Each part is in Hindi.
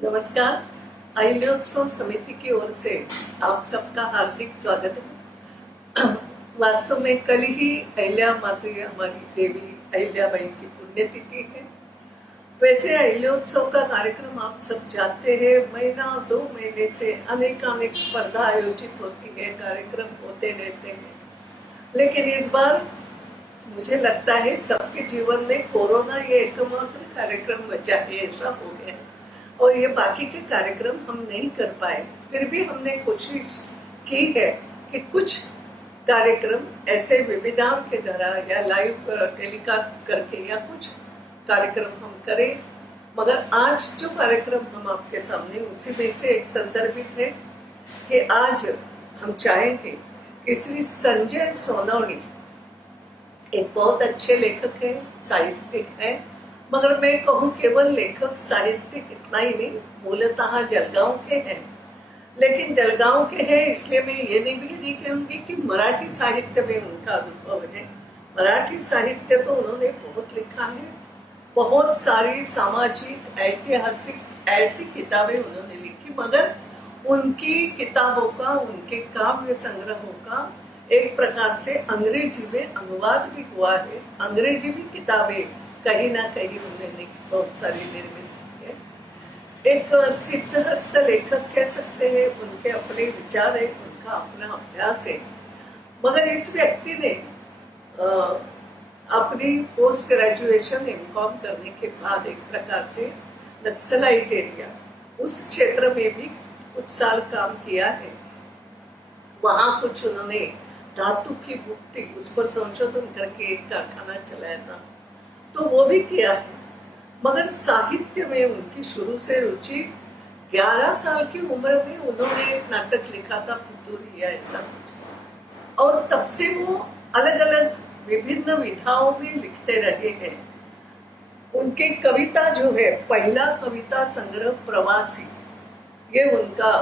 नमस्कार। अहिल्याोत्सव समिति की ओर से आप सबका हार्दिक स्वागत है। वास्तव में कल ही अहिल्या माता हमारी देवी अहिल्याबाई की पुण्यतिथि है। वैसे अहिल्याोत्सव का कार्यक्रम आप सब जानते हैं, महीना 2 महीने से अनेक स्पर्धा आयोजित होती है, कार्यक्रम होते रहते हैं। लेकिन इस बार मुझे लगता है सबके जीवन में कोरोना ये एकमात्र कार्यक्रम बचा है, ऐसा हो गया है और ये बाकी के कार्यक्रम हम नहीं कर पाए। फिर भी हमने कोशिश की है कि कुछ कार्यक्रम ऐसे वेबिनार के द्वारा या लाइव टेलीकास्ट करके या कुछ कार्यक्रम हम करें। मगर आज जो कार्यक्रम हम आपके सामने उसी में से एक संदर्भित है कि आज हम चाहेंगे कि श्री संजय सोनवणी एक बहुत अच्छे लेखक है, साहित्यिक है, मगर मैं कहूँ केवल लेखक साहित्यिक इतना ही नहीं, मूलतः जलगांव के हैं। लेकिन जलगांव के हैं इसलिए मैं ये नहीं कहूंगी कि मराठी साहित्य में उनका अनुभव है। मराठी साहित्य तो उन्होंने बहुत लिखा है, बहुत सारी सामाजिक ऐतिहासिक ऐसी किताबें उन्होंने लिखी, मगर उनकी किताबों का, उनके काव्य संग्रहों का एक प्रकार से अंग्रेजी में अनुवाद भी हुआ है। अंग्रेजी भी किताबें कहीं ना कहीं उन्होंने बहुत सारी निर्मित की है। एक सिद्धहस्त लेखक कह सकते हैं, उनके अपने विचार है, उनका अपना अभ्यास है। मगर इस व्यक्ति ने अपनी पोस्ट ग्रेजुएशन एमकॉम करने के बाद एक प्रकार से नक्सलाइट एरिया उस क्षेत्र में भी कुछ साल काम किया है। वहां कुछ उन्होंने धातु की भुट्टी उस पर संशोधन करके एक कारखाना चलाया था, तो वो भी किया है। मगर साहित्य में उनकी शुरू से रुचि, 11 साल की उम्र में उन्होंने एक नाटक लिखा था पुतुरिया ऐसा कुछ, और तब से वो अलग अलग विभिन्न विधाओं में लिखते रहे हैं। उनकी कविता जो है, पहला कविता संग्रह प्रवासी, ये उनका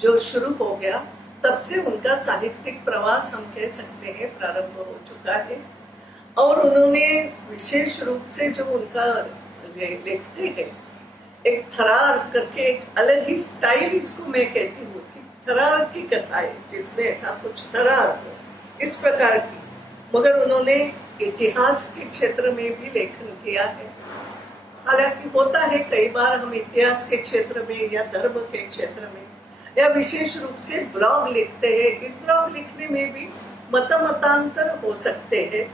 जो शुरू हो गया, तब से उनका साहित्यिक प्रवास हम कह सकते हैं प्रारंभ हो चुका है। और उन्होंने विशेष रूप से जो उनका लिखते हैं, एक थरार करके एक अलग ही स्टाइल, इसको मैं कहती हूँ कि थरार की कथाएं, जिसमें ऐसा कुछ थरार हो, इस प्रकार की। मगर उन्होंने इतिहास के क्षेत्र में भी लेखन किया है। हालांकि होता है कई बार हम इतिहास के क्षेत्र में या धर्म के क्षेत्र में या विशेष रूप से ब्लॉग लिखते हैं, इस ब्लॉग लिखने में भी मतांतर हो सकते हैं।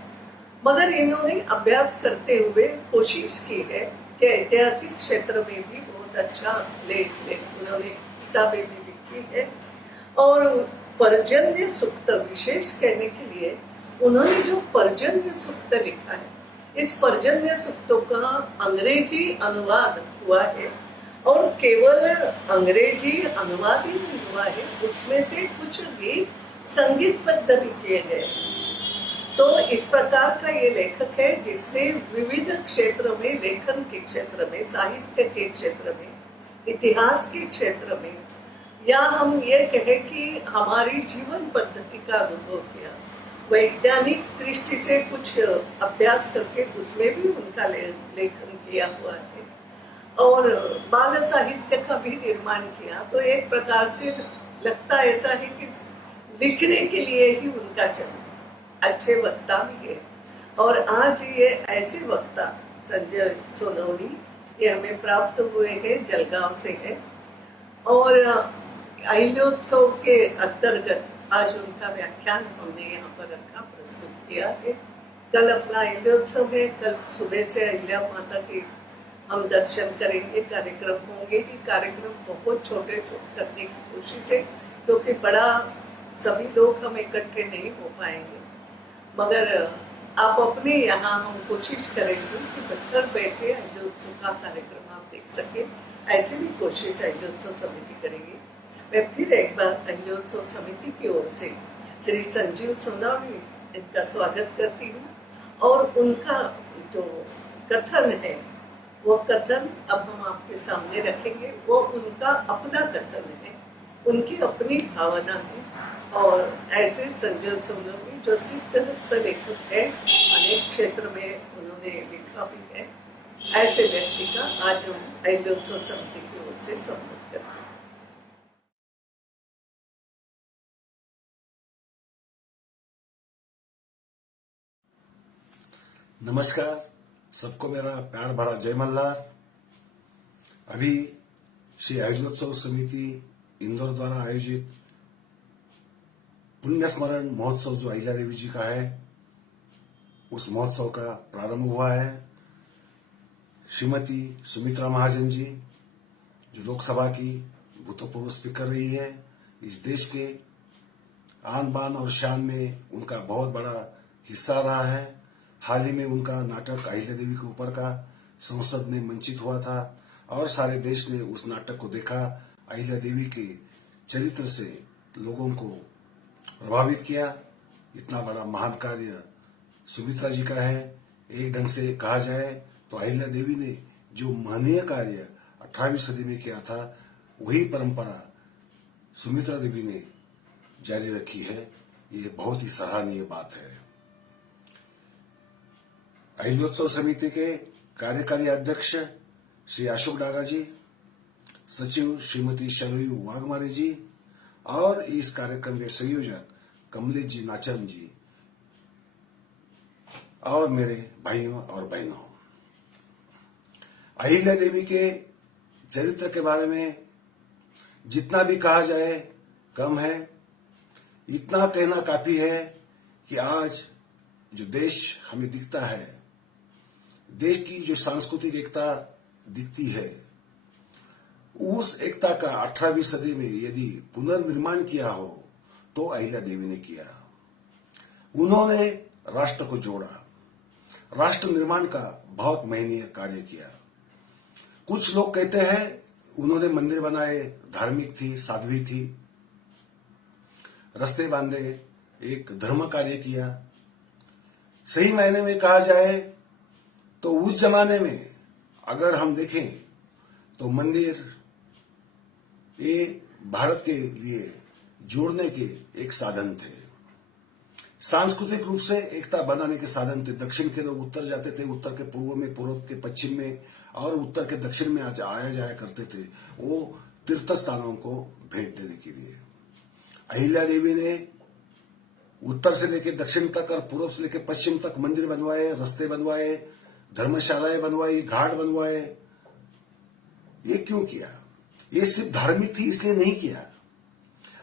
मगर इन्होंने अभ्यास करते हुए कोशिश की है कि ऐतिहासिक क्षेत्र में भी बहुत अच्छा लेख उन्होंने किताबें भी लिखी है। और पर्जन्य सूक्त विशेष कहने के लिए उन्होंने जो पर्जन्य सूक्त लिखा है, इस पर्जन्य सूक्तों का अंग्रेजी अनुवाद हुआ है, और केवल अंग्रेजी अनुवाद ही नहीं हुआ है, उसमें से कुछ गीत संगीतबद्ध भी किए गए। तो इस प्रकार का ये लेखक है जिसने विविध क्षेत्र में, लेखन के क्षेत्र में, साहित्य के क्षेत्र में, इतिहास के क्षेत्र में, या हम ये कहें कि हमारी जीवन पद्धति का अनुभव किया, वैज्ञानिक दृष्टि से कुछ अभ्यास करके उसमें भी उनका लेखन किया हुआ है, और बाल साहित्य का भी निर्माण किया। तो एक प्रकार से लगता ऐसा है कि लिखने के लिए ही उनका जन्म, अच्छे वक्ता भी है। और आज ये ऐसे वक्ता संजय सोनवणी ये हमें प्राप्त हुए हैं, जलगांव से है। और अहिल्याोत्सव के अंतर्गत आज उनका व्याख्यान हमने यहाँ पर रखा, प्रस्तुत किया है। कल अपना अहिल्याोत्सव है, कल सुबह से अहिल्या माता के हम दर्शन करेंगे, कार्यक्रम होंगे ही। कार्यक्रम बहुत छोटे करने की कोशिश है, क्योंकि बड़ा सभी लोग हम इकट्ठे नहीं हो पाएंगे। मगर आप अपने यहाँ हम कोशिश करेंगे कि घर बैठे अहिल्याोत्सव का कार्यक्रम आप देख सके, ऐसी भी कोशिश अहिल्याोत्सव समिति करेगी। मैं फिर एक बार अहिल्याोत्सव समिति की ओर से श्री संजीव सोनवणी इनका स्वागत करती हूँ। और उनका जो कथन है, वो कथन अब हम आपके सामने रखेंगे। वो उनका अपना कथन है, उनकी अपनी भावना है। और ऐसे संजय सोनवणी जो सिद्धहस्त लेखक है, अनेक क्षेत्र में उन्होंने लिखा भी है, ऐसे व्यक्ति का आज हम अहिल्याोत्सव समिति की ओर से संबोधित करती हूँ। नमस्कार, सबको मेरा प्यार भरा जय मल्हार। अभी श्री अहिल्यादेवी समिति इंदौर द्वारा आयोजित पुण्य स्मरण महोत्सव जो अहिल्या देवी जी का है, उस महोत्सव का प्रारंभ हुआ है। श्रीमती सुमित्रा महाजन जी, जो लोकसभा की भूतपूर्व स्पीकर रही है, इस देश के आन बान और शान में उनका बहुत बड़ा हिस्सा रहा है। हाल ही में उनका नाटक अहिल्या देवी के ऊपर का संसद में मंचित हुआ था और सारे देश ने उस नाटक को देखा। अहिल्या देवी के चरित्र से लोगों को प्रभावित किया। इतना बड़ा महान कार्य सुमित्रा जी का है। एक ढंग से कहा जाए तो अहिल्या देवी ने जो महनीय कार्य 18वीं सदी में किया था, वही परंपरा सुमित्रा देवी ने जारी रखी है। ये बहुत ही सराहनीय बात है। अहिल्यादेवी समिति के कार्यकारी अध्यक्ष श्री अशोक डागा जी, सचिव श्रीमती शरयू वाघमारे जी और इस कार्यक्रम के संयोजक कमलेश जी नाचन जी और मेरे भाइयों और बहनों, अहिल्या देवी के चरित्र के बारे में जितना भी कहा जाए कम है। इतना कहना काफी है कि आज जो देश हमें दिखता है, देश की जो सांस्कृतिक एकता दिखती है, उस एकता का 18वीं सदी में यदि पुनर्निर्माण किया हो तो अहिल्या देवी ने किया। उन्होंने राष्ट्र को जोड़ा, राष्ट्र निर्माण का बहुत महनीय कार्य किया। कुछ लोग कहते हैं उन्होंने मंदिर बनाए, धार्मिक थी, साध्वी थी, रास्ते बांधे, एक धर्म कार्य किया। सही मायने में कहा जाए तो उस जमाने में अगर हम देखें तो मंदिर ये भारत के लिए जोड़ने के एक साधन थे, सांस्कृतिक रूप से एकता बनाने के साधन थे। दक्षिण के लोग उत्तर जाते थे, उत्तर के पूर्व में, पूर्व के पश्चिम में और उत्तर के दक्षिण में आया जाया करते थे, वो तीर्थ स्थानों को भेंट देने के लिए। अहिल्या देवी ने उत्तर से लेकर दक्षिण तक और पूर्व से लेकर पश्चिम तक मंदिर बनवाए, रास्ते बनवाए, धर्मशालाएं बनवाई, घाट बनवाए। ये क्यों किया? ये सिर्फ धार्मिक थी इसलिए नहीं किया।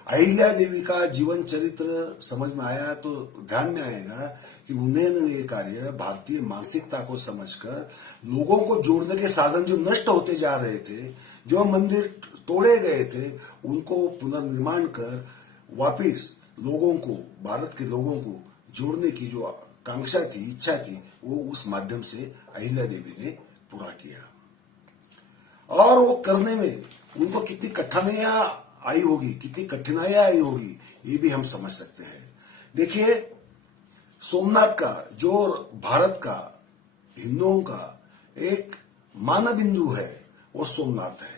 अहिल्या देवी का जीवन चरित्र समझ में आया तो ध्यान में आएगा कि उन्होंने ये कार्य भारतीय मानसिकता को समझकर लोगों को जोड़ने के साधन जो नष्ट होते जा रहे थे, जो मंदिर तोड़े गए थे, उनको पुनर्निर्माण कर वापिस लोगों को, भारत के लोगों को जोड़ने की जो आकांक्षा थी, इच्छा थी, वो उस माध्यम से अहिल्या देवी ने पूरा किया। और वो करने में उनको कितनी कठिनाइयां आई होगी, कितनी कठिनाइयां आई होगी, ये भी हम समझ सकते हैं। देखिए, सोमनाथ का, जो भारत का, हिंदुओं का एक मानव बिंदु है, वो सोमनाथ है।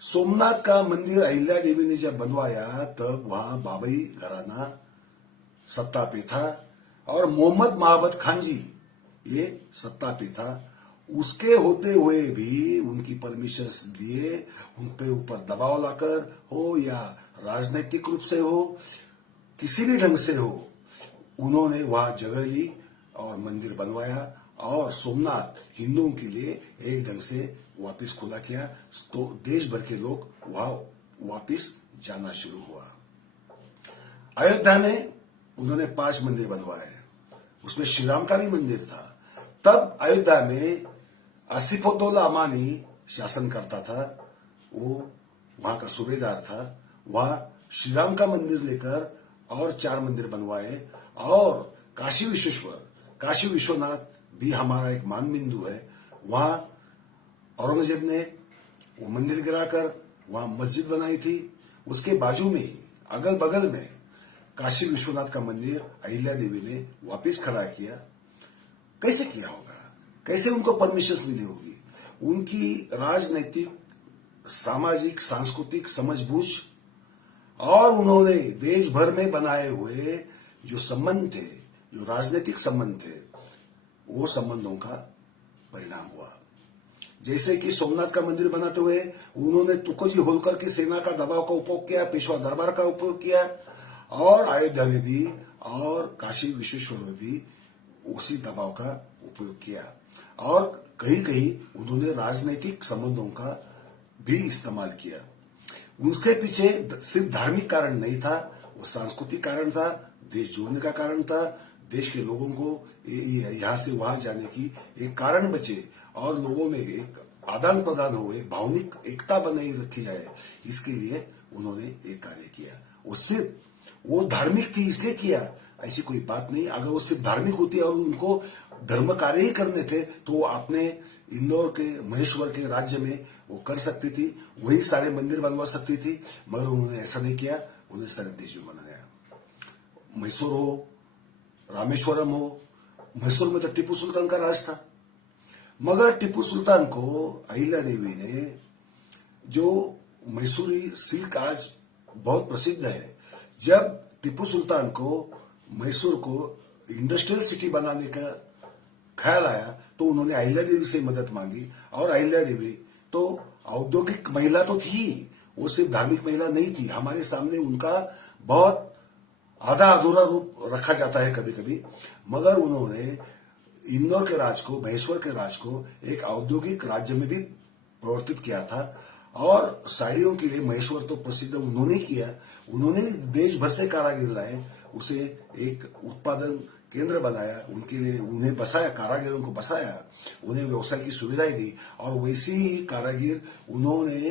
सोमनाथ का मंदिर अहिल्या देवी ने जब बनवाया तब वहां बाबई घराना सत्ता पे था और मोहम्मद महाबत खान जी ये सत्ता पे था। उसके होते हुए भी उनकी परमिशन दिए, उनके ऊपर दबाव लाकर हो या राजनीतिक रूप से हो, किसी भी ढंग से हो, उन्होंने वहां जगह ली और मंदिर बनवाया और सोमनाथ हिंदुओं के लिए एक ढंग से वापिस खुला किया। तो देश भर के लोग वहां वापिस जाना शुरू हुआ। अयोध्या में उन्होंने 5 मंदिर बनवाए, उसमें श्री राम का भी मंदिर था। तब अयोध्या में आसिफउद्दौला अमानी शासन करता था, वो वहां का सूबेदार था। वहां श्री राम का मंदिर लेकर और 4 मंदिर बनवाए और काशी विश्वेश्वर, काशी विश्वनाथ भी हमारा एक मान बिंदु है। वहां औरंगजेब ने वो मंदिर गिराकर वहां मस्जिद बनाई थी। उसके बाजू में ही अगल बगल में काशी विश्वनाथ का मंदिर अहिल्या देवी ने वापस खड़ा किया। कैसे किया होगा? कैसे उनको परमिशन मिली होगी? उनकी राजनैतिक, सामाजिक, सांस्कृतिक समझबूझ और उन्होंने देश भर में बनाए हुए जो संबंध थे, जो राजनीतिक संबंध थे, वो संबंधों का परिणाम हुआ। जैसे कि सोमनाथ का मंदिर बनाते हुए उन्होंने तुकोजी होलकर की सेना का दबाव का उपयोग किया, पेशवा दरबार का उपयोग किया, और अयोध्या में भी और काशी विश्वेश्वर में भी उसी दबाव का उपयोग किया, और कहीं कहीं उन्होंने राजनीतिक संबंधों का भी इस्तेमाल किया। उसके पीछे सिर्फ धार्मिक कारण नहीं था, वो सांस्कृतिक कारण था, देश जोड़ने का कारण था, देश के लोगों को यहाँ से वहां जाने की एक कारण बचे और लोगों में एक आदान प्रदान हो, एक भावनिक एकता बनाई रखी जाए, इसके लिए उन्होंने एक कार्य किया। वो सिर्फ वो धार्मिक थी इसलिए किया, ऐसी कोई बात नहीं। अगर वो सिर्फ धार्मिक होती और उनको धर्म कार्य ही करने थे तो वो अपने इंदौर के महेश्वर के राज्य में वो कर सकती थी, वही सारे मंदिर बनवा सकती थी, मगर उन्होंने ऐसा नहीं किया। उन्हें सारे देश में बनाया। मैसूर हो, रामेश्वरम हो, मैसूर में तो टीपू सुल्तान का राज था, मगर टीपू सुल्तान को अहिल्या देवी ने, जो मैसूरी सिल्क आज बहुत प्रसिद्ध है, जब टीपू सुल्तान को मैसूर को इंडस्ट्रियल सिटी बनाने का ख्याल आया तो उन्होंने अहिल्या देवी से मदद मांगी, और अहिल्या देवी तो औद्योगिक महिला तो थी, वो सिर्फ धार्मिक महिला नहीं थी। हमारे सामने उनका बहुत आधा अधूरा रूप रखा जाता है कभी कभी, मगर उन्होंने इंदौर के राज को, महेश्वर के राज को एक औद्योगिक राज्य में भी प्रवर्तित किया था, और साड़ियों के लिए महेश्वर तो प्रसिद्ध उन्होंने किया। उन्होंने देश भर से कारागिर लाए, उसे एक उत्पादन केंद्र बनाया, उनके लिए उन्हें बसाया, कारागिरों को बसाया, उन्हें व्यवसाय की सुविधाएं दी, और वैसे ही कारागिर उन्होंने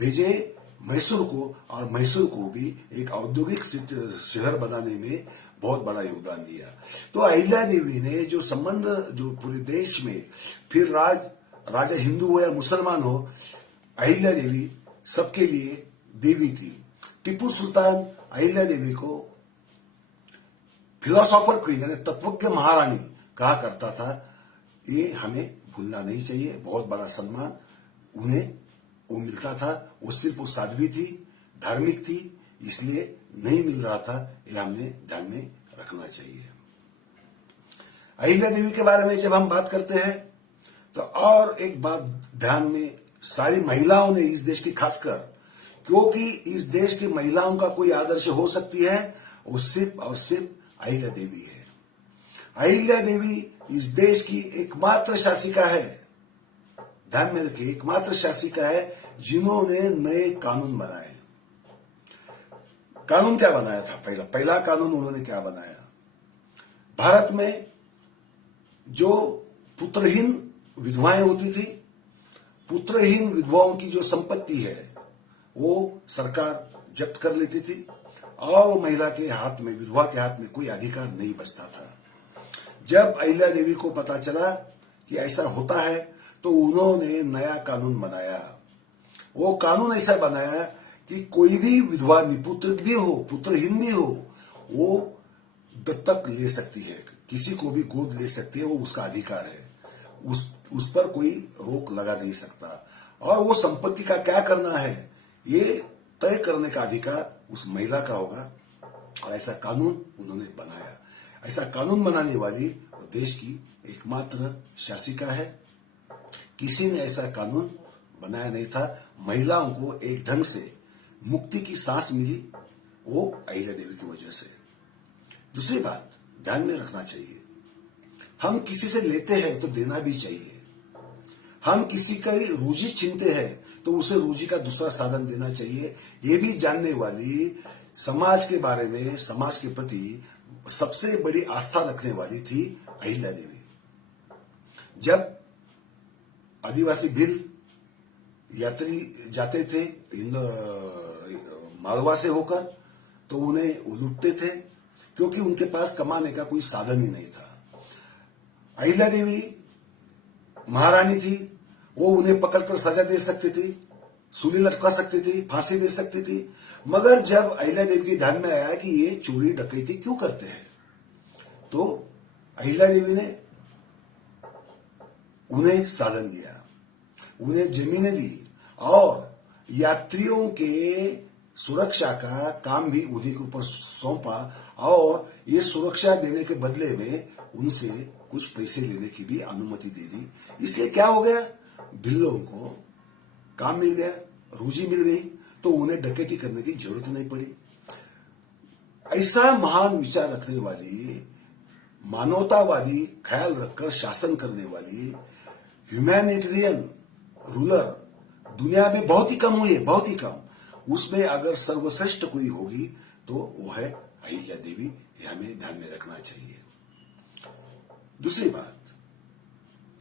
भेजे मैसूर को, और मैसूर को भी एक औद्योगिक शहर बनाने में बहुत बड़ा योगदान दिया। तो अहिल्या देवी ने जो संबंध जो पूरे देश में, फिर राजा हिंदू हो या मुसलमान हो, अहिल्या देवी सबके लिए देवी थी। टीपू सुल्तान अहिल्या देवी को फिलोसॉफर क्वीन यानी तत्वज्ञ महारानी कहा करता था, ये हमें भूलना नहीं चाहिए। बहुत बड़ा सम्मान उन्हें वो मिलता था। वो सिर्फ वो साध्वी थी, धार्मिक थी, इसलिए नहीं मिल रहा था, ये हमने ध्यान में रखना चाहिए। अहिल्या देवी के बारे में जब हम बात करते हैं तो और एक बात ध्यान में, सारी महिलाओं ने इस देश की, खासकर क्योंकि इस देश की महिलाओं का कोई आदर्श हो सकती है, वो सिर्फ और सिर्फ अहिल्या देवी है। अहिल्या देवी इस देश की एकमात्र शासिका है, ध्यान में रखिए, एकमात्र शासिका है जिन्होंने नए कानून बनाए। कानून क्या बनाया था? पहला कानून उन्होंने क्या बनाया? भारत में जो पुत्रहीन विधवाएं होती थी, पुत्रहीन विधवाओं की जो संपत्ति है वो सरकार जब्त कर लेती थी, और वो महिला के हाथ में, विधवा के हाथ में कोई अधिकार नहीं बचता था। जब अहिल्या देवी को पता चला कि ऐसा होता है तो उन्होंने नया कानून बनाया। वो कानून ऐसा बनाया कि कोई भी विधवा निपुत्र भी हो, पुत्रहीन भी हो, वो दत्तक ले सकती है, किसी को भी गोद ले सकती है, वो उसका अधिकार है, उस पर कोई रोक लगा नहीं सकता। और वो संपत्ति का क्या करना है ये तय करने का अधिकार उस महिला का होगा, और ऐसा कानून उन्होंने बनाया। ऐसा कानून बनाने वाली वो देश की एकमात्र शासिका है। किसी ने ऐसा कानून बनाया नहीं था। महिलाओं को एक ढंग से मुक्ति की सांस मिली, वो अहिल्या देवी की वजह से। दूसरी बात ध्यान में रखना चाहिए, हम किसी से लेते हैं तो देना भी चाहिए। हम किसी का रोजी छीनते हैं तो उसे रोजी का दूसरा साधन देना चाहिए। ये भी जानने वाली, समाज के बारे में, समाज के प्रति सबसे बड़ी आस्था रखने वाली थी अहिल्या देवी। जब आदिवासी भील यात्री जाते थे मालवा से होकर, तो उन्हें वो लूटते थे, क्योंकि उनके पास कमाने का कोई साधन ही नहीं था। अहिल्या देवी महारानी थी, वो उन्हें पकड़कर सजा दे सकती थी, सूली लटका सकती थी, फांसी दे सकती थी। मगर जब अहिल्या देवी के ध्यान में आया कि ये चोरी डकैती क्यों करते हैं, तो अहिल्या देवी ने उन्हें साधन दिया, उन्हें जमीनें दी, और यात्रियों के सुरक्षा का काम भी उन्हीं के ऊपर सौंपा, और ये सुरक्षा देने के बदले में उनसे कुछ पैसे लेने की भी अनुमति दे दी। इसलिए क्या हो गया, भिल्लों को काम मिल गया, रोजी मिल गई, तो उन्हें डकैती करने की जरूरत नहीं पड़ी। ऐसा महान विचार रखने वाली, मानवतावादी ख्याल रखकर शासन करने वाली ह्यूमैनिटेरियन रूलर दुनिया में बहुत ही कम हुई है, बहुत ही कम। उसमें अगर सर्वश्रेष्ठ कोई होगी तो वो है अहिल्या देवी। ये हमें ध्यान में रखना चाहिए। दूसरी बात,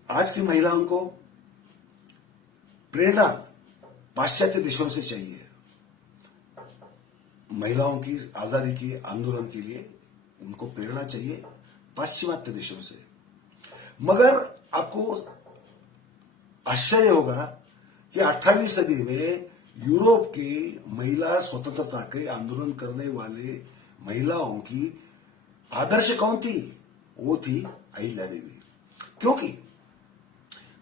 आज की महिलाओं को प्रेरणा पाश्चात्य देशों से चाहिए। महिलाओं की आजादी के आंदोलन के लिए उनको प्रेरणा चाहिए पाश्चिमात्य देशों से। मगर आपको आश्चर्य होगा कि 18वीं सदी में यूरोप के महिला स्वतंत्रता के आंदोलन करने वाले महिलाओं की आदर्श कौन थी? वो थी अहिल्या देवी। क्योंकि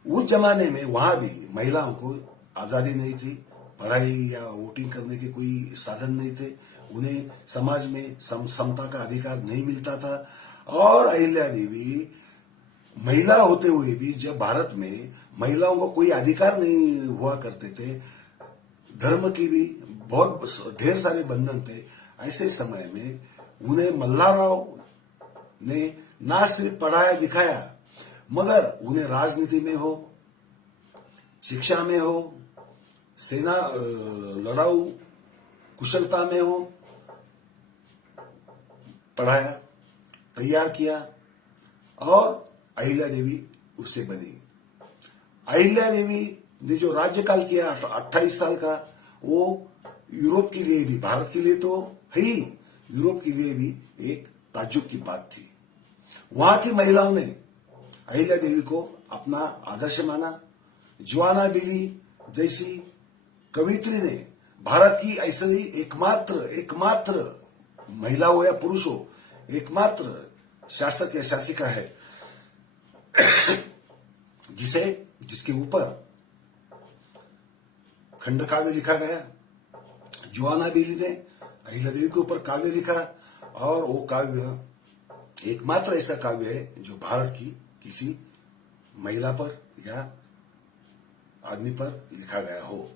उस जमाने में वहां भी महिलाओं को आजादी नहीं थी, पढ़ाई या वोटिंग करने के कोई साधन नहीं थे, उन्हें समाज में समता का अधिकार नहीं मिलता था। और अहिल्या देवी महिला होते हुए भी जब भारत में महिलाओं को कोई अधिकार नहीं हुआ करते थे, धर्म की भी बहुत ढेर सारे बंधन थे, ऐसे समय में उन्हें मल्हारराव ने ना सिर्फ पढ़ाया दिखाया, मगर उन्हें राजनीति में हो, शिक्षा में हो, सेना लड़ाऊ कुशलता में हो, पढ़ाया, तैयार किया और अहिल्या देवी उससे बनी। अहिल्या देवी ने जो राज्यकाल किया 28 साल का, वो यूरोप के लिए भी, भारत के लिए तो है ही, यूरोप के लिए भी एक ताज्जुब की बात थी। वहां की महिलाओं ने अहिल्या देवी को अपना आदर्श माना। ज्वाना बेली जैसी कवित्री ने भारत की ऐसी एकमात्र महिला हो या पुरुष हो, एकमात्र शासक या शासिका है जिसके ऊपर खंड काव्य लिखा गया। ज्वाना बेली ने अहिल्या देवी के ऊपर काव्य लिखा और वो काव्य एकमात्र ऐसा काव्य है जो भारत की किसी महिला पर या आदमी पर लिखा गया हो।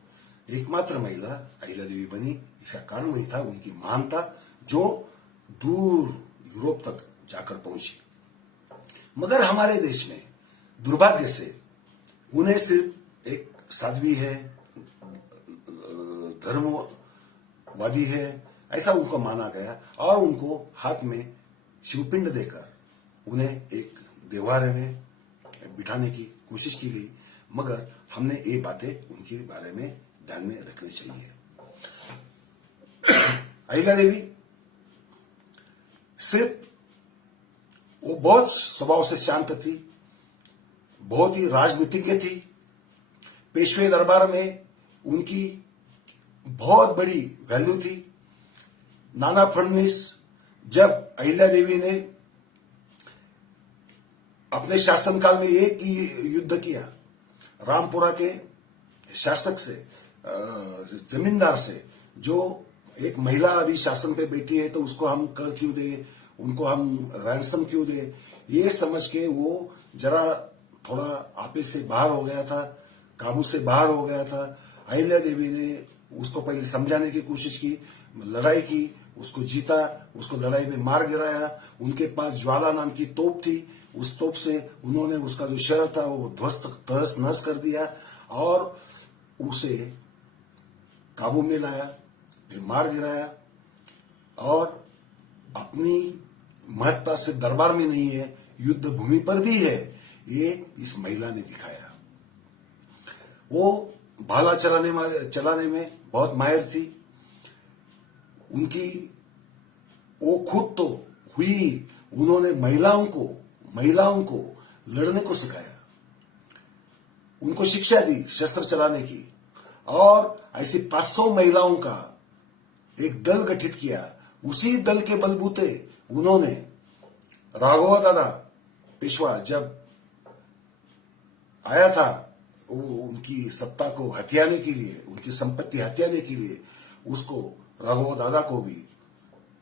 एकमात्र महिला अहिल्या देवी बनी। इसका कारण वही था उनकी महानता जो दूर यूरोप तक जाकर पहुंची। मगर हमारे देश में दुर्भाग्य से उन्हें सिर्फ एक साध्वी है, धर्मवादी है, ऐसा उनको माना गया और उनको हाथ में शिवपिंड देकर उन्हें एक देवालय में बिठाने की कोशिश की गई। मगर हमने ये बातें उनके बारे में ध्यान में रखनी चाहिए। अहिल्या देवी सिर्फ वो बहुत स्वभाव से शांत थी, बहुत ही राजनीतिज्ञ थी। पेशवे दरबार में उनकी बहुत बड़ी वैल्यू थी। नाना फडणवीस जब अहिल्या देवी ने अपने शासनकाल में एक ही युद्ध किया, रामपुरा के शासक से, जमींदार से, जो एक महिला अभी शासन पे बैठी है तो उसको हम कर क्यों दे, उनको हम रैंसम क्यों दे, ये समझ के वो जरा थोड़ा आपे से बाहर हो गया था, काबू से बाहर हो गया था। अहिल्या देवी ने उसको पहले समझाने की कोशिश की, लड़ाई की, उसको जीता, उसको लड़ाई में मार गिराया। उनके पास ज्वाला नाम की तोप थी, उस तोप से उन्होंने उसका जो शहर था वो ध्वस्त तहस नहस कर दिया और उसे काबू में लाया, फिर मार गिराया। और अपनी महत्ता से दरबार में नहीं है, युद्ध भूमि पर भी है, ये इस महिला ने दिखाया। वो भाला चलाने में बहुत माहिर थी। उनकी वो खुद तो हुई, उन्होंने महिलाओं को लड़ने को सिखाया, उनको शिक्षा दी शस्त्र चलाने की, और ऐसी 500 महिलाओं का एक दल गठित किया। उसी दल के बलबूते उन्होंने राघव दादा पेशवा जब आया था उनकी सत्ता को हथियाने के लिए, उनकी संपत्ति हथियाने के लिए, उसको राघव दादा को भी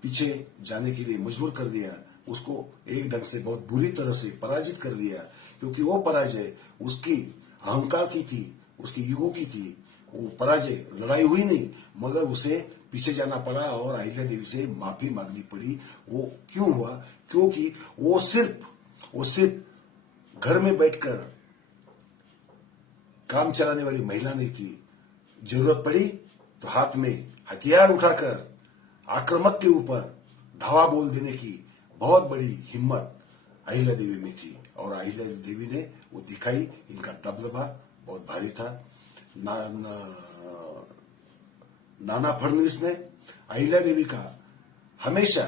पीछे जाने के लिए मजबूर कर दिया। उसको एक ढंग से बहुत बुरी तरह से पराजित कर दिया, क्योंकि वो पराजय उसकी अहंकार की थी, उसकी ईगो की थी, वो पराजय, लड़ाई हुई नहीं, मगर उसे पीछे जाना पड़ा और अहिल्या देवी से माफी मांगनी पड़ी। वो क्यों हुआ? क्योंकि वो सिर्फ घर में बैठकर काम चलाने वाली महिला नहीं थी। जरूरत पड़ी तो हाथ में हथियार उठाकर आक्रामक के ऊपर धावा बोल देने की बहुत बड़ी हिम्मत अहिल्या देवी में थी, और अहिल्या देवी ने वो दिखाई। इनका दबदबा बहुत भारी था। नाना फडणवीस ने अहिल्या देवी का हमेशा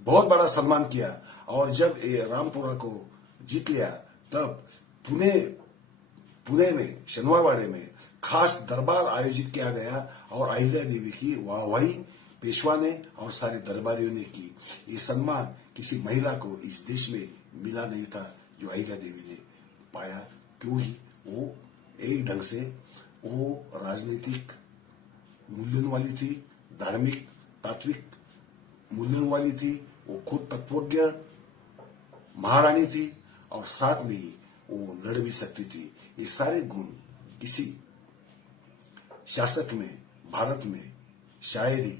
बहुत बड़ा सम्मान किया, और जब ये रामपुरा को जीत लिया तब पुणे में शनिवारवाड़े में खास दरबार आयोजित किया गया, और अहिल्या देवी की वाहवाही पेशवा ने और सारे दरबारियों ने की। ये सम्मान किसी महिला को इस देश में मिला नहीं था जो अहिल्या देवी ने पाया। क्यों ही वो एक ढंग से वो राजनीतिक मूल्यों वाली थी, धार्मिक तात्विक मूल्यों वाली थी, वो खुद तत्वज्ञ महारानी थी, और साथ में ही वो लड़ भी सकती थी। ये सारे गुण किसी शासक में भारत में शायद ही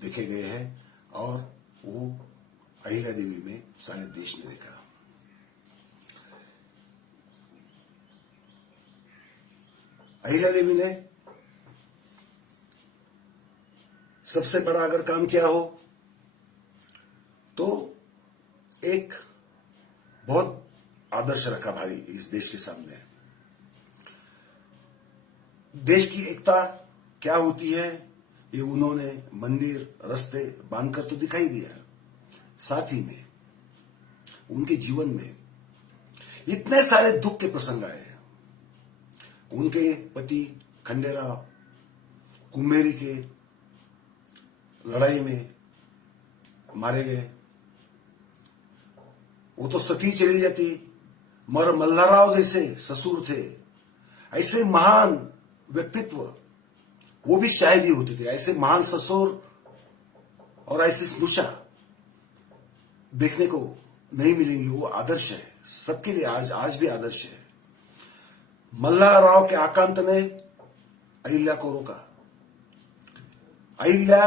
देखे गए हैं, और वो अहिल्या देवी में सारे देश ने देखा। अहिल्या देवी ने सबसे बड़ा अगर काम किया हो तो एक बहुत आदर्श रखा भाई इस देश के सामने। देश की एकता क्या होती है ये उन्होंने मंदिर रास्ते बांधकर तो दिखाई दिया। साथ ही में उनके जीवन में इतने सारे दुख के प्रसंग आए। उनके पति खंडेराव कुम्हेरी के लड़ाई में मारे गए। वो तो सती चली जाती, मगर मल्हारराव जैसे ससुर थे, ऐसे महान व्यक्तित्व वो भी शायद ही होते थे। ऐसे महान ससुर और ऐसी स्नुषा देखने को नहीं मिलेंगी। वो आदर्श है सबके लिए, आज भी आदर्श है। मल्हारराव के आकांत ने अहिल्या को रोका। अहिल्या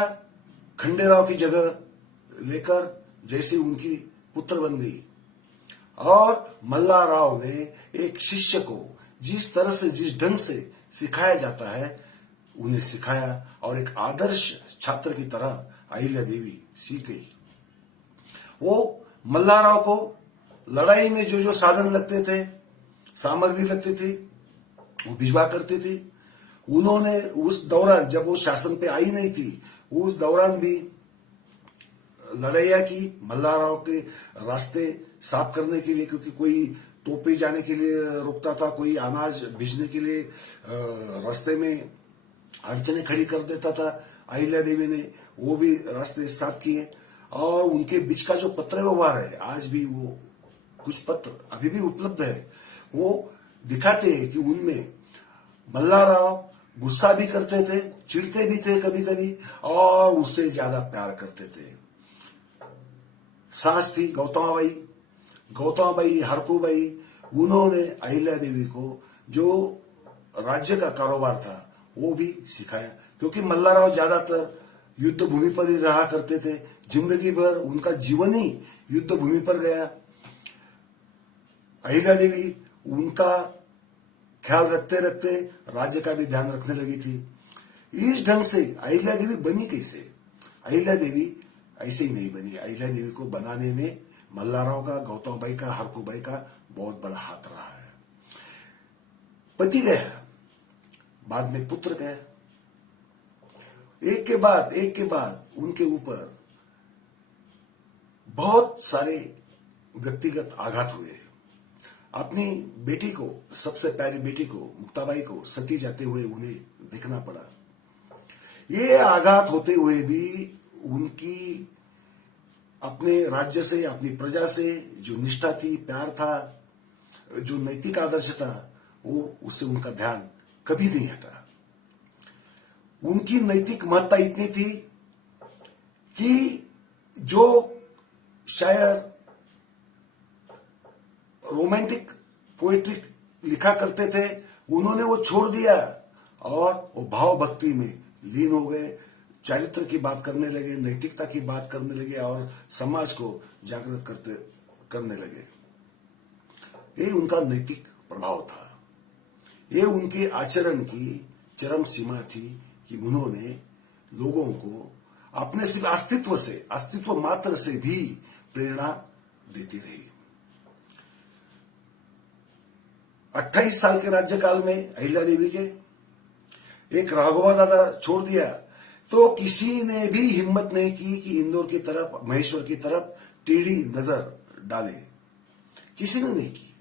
खंडेराव की जगह लेकर जैसे उनकी पुत्र बन गई, और मल्हारराव ने एक शिष्य को जिस तरह से जिस ढंग से सिखाया जाता है उन्हें सिखाया, और एक आदर्श छात्र की तरह अहिल्या देवी सीख गई। वो मल्हारराव को लड़ाई में जो जो साधन लगते थे, सामग्री लगती थी, वो भिजवा करती थी। उन्होंने उस दौरान जब वो शासन पे आई नहीं थी, उस दौरान भी लड़ाइयां की मल्हारराव के रास्ते साफ करने के लिए, क्योंकि कोई तोपे जाने के लिए रुकता था, कोई अनाज भेजने के लिए रास्ते में अड़चने खड़ी कर देता था। अहिल्या देवी ने वो भी रास्ते साफ किए, और उनके बीच का जो पत्र व्यवहार है आज भी वो कुछ पत्र अभी भी उपलब्ध है। वो दिखाते हैं कि उनमें मल्हारराव गुस्सा भी करते थे, चिढ़ते भी थे कभी कभी, और उससे ज्यादा प्यार करते थे। सास थी गौतमाबाई हरकूबाई, उन्होंने अहिल्या देवी को जो राज्य का कारोबार था वो भी सिखाया, क्योंकि मल्हारराव ज्यादातर युद्ध भूमि पर ही रहा करते थे। जिंदगी भर उनका जीवन ही युद्ध भूमि पर गया। अहिल्या देवी उनका ख्याल रखते रखते राज्य का भी ध्यान रखने लगी थी। इस ढंग से अहिल्या देवी बनी कैसे? अहिल्या देवी ऐसे ही नहीं बनी। अहिल्या देवी को बनाने में मल्हारराव का, गौतमबाई का, हरकूबाई का बहुत बड़ा हाथ रहा है। पति गया, बाद में पुत्र गया, एक के बाद उनके ऊपर बहुत सारे व्यक्तिगत आघात हुए। अपनी बेटी को, सबसे प्यारी बेटी को, मुक्ताबाई को सती जाते हुए उन्हें देखना पड़ा। ये आघात होते हुए भी उनकी अपने राज्य से, अपनी प्रजा से जो निष्ठा थी, प्यार था, जो नैतिक आदर्श था, वो उससे उनका ध्यान कभी नहीं हटा। उनकी नैतिक महत्ता इतनी थी कि जो शायर रोमांटिक पोएट्री लिखा करते थे उन्होंने वो छोड़ दिया और वो भाव भक्ति में लीन हो गए, चरित्र की बात करने लगे, नैतिकता की बात करने लगे और समाज को जागृत करने लगे। ये उनका नैतिक प्रभाव था। ये उनके आचरण की चरम सीमा थी कि उन्होंने लोगों को अपने सिर्फ अस्तित्व मात्र से भी प्रेरणा देती रही। 28 साल के राज्यकाल में अहिल्या देवी के एक राघवा दादा छोड़ दिया तो किसी ने भी हिम्मत नहीं की कि इंदौर की तरफ, महेश्वर की तरफ टेढ़ी नजर डाले। किसी ने नहीं की,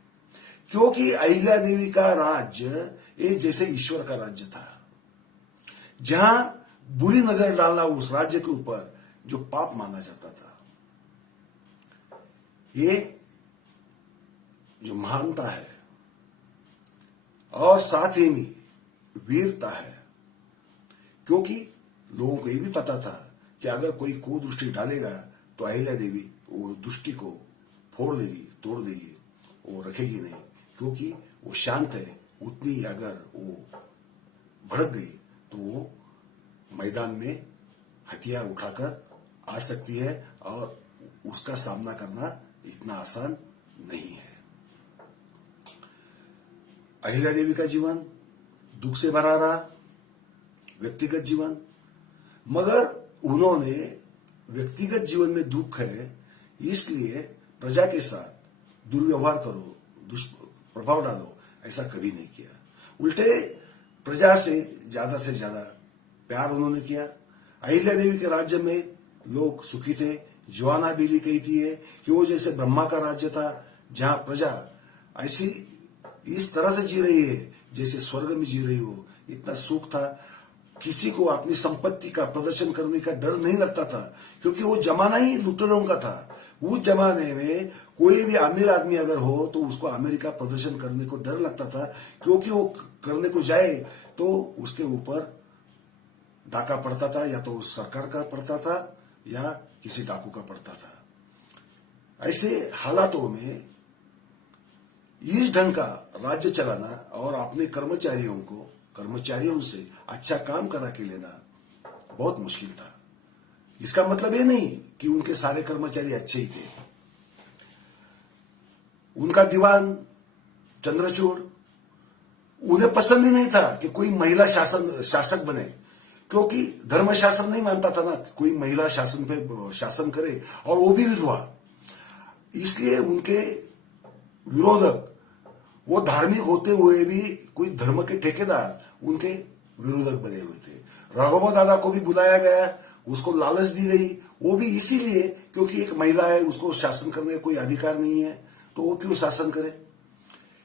क्योंकि अहिल्या देवी का राज्य एक जैसे ईश्वर का राज्य था, जहां बुरी नजर डालना उस राज्य के ऊपर जो पाप माना जाता था। ये जो महानता है और साथ ही में वीरता है, क्योंकि लोगों को यह भी पता था कि अगर कोई कुदृष्टि डालेगा तो अहिल्या देवी वो दृष्टि को फोड़ देगी, तोड़ देगी, वो रखेगी नहीं, क्योंकि वो शांत है। उतनी अगर वो भड़क गई तो वो मैदान में हथियार उठाकर आ सकती है और उसका सामना करना इतना आसान नहीं है। अहिल्या देवी का जीवन दुख से भरा रहा, व्यक्तिगत जीवन, मगर उन्होंने व्यक्तिगत जीवन में दुख है इसलिए प्रजा के साथ दुर्व्यवहार करो, दुष्प्रभाव डालो, ऐसा कभी नहीं किया। उल्टे प्रजा से ज्यादा प्यार उन्होंने किया। अहिल्या देवी के राज्य में लोग सुखी थे। ज्वाना बेली कहती है कि वो जैसे ब्रह्मा का राज्य था, जहां प्रजा ऐसी इस तरह से जी रही है जैसे स्वर्ग में जी रही हो। इतना सुख था, किसी को अपनी संपत्ति का प्रदर्शन करने का डर नहीं लगता था, क्योंकि वो जमाना ही लुटेरों का था। उस जमाने में कोई भी अमीर आदमी अगर हो तो उसको अमेरिका प्रदर्शन करने को डर लगता था, क्योंकि वो करने को जाए तो उसके ऊपर डाका पड़ता था, या तो सरकार का पड़ता था या किसी डाकू का पड़ता था। ऐसे हालातों में इस ढंग का राज्य चलाना और अपने कर्मचारियों से अच्छा काम करा के लेना बहुत मुश्किल था। इसका मतलब ये नहीं कि उनके सारे कर्मचारी अच्छे ही थे। उनका दीवान चंद्रचूड़, उन्हें पसंद ही नहीं था कि कोई महिला शासक बने, क्योंकि धर्मशास्त्र नहीं मानता था ना कोई महिला शासन करे, और वो भी विधवा। इसलिए उनके विरोधक, वो धार्मिक होते हुए भी कोई धर्म के ठेकेदार उनके विरोधक बने हुए थे। राघवा दादा को भी बुलाया गया, उसको लालच दी गई, वो भी इसीलिए क्योंकि एक महिला है, उसको शासन करने का कोई अधिकार नहीं है, तो वो क्यों शासन करे।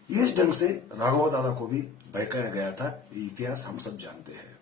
इस ढंग से राघवा दादा को भी बहकाया गया था। ये इतिहास हम सब जानते हैं।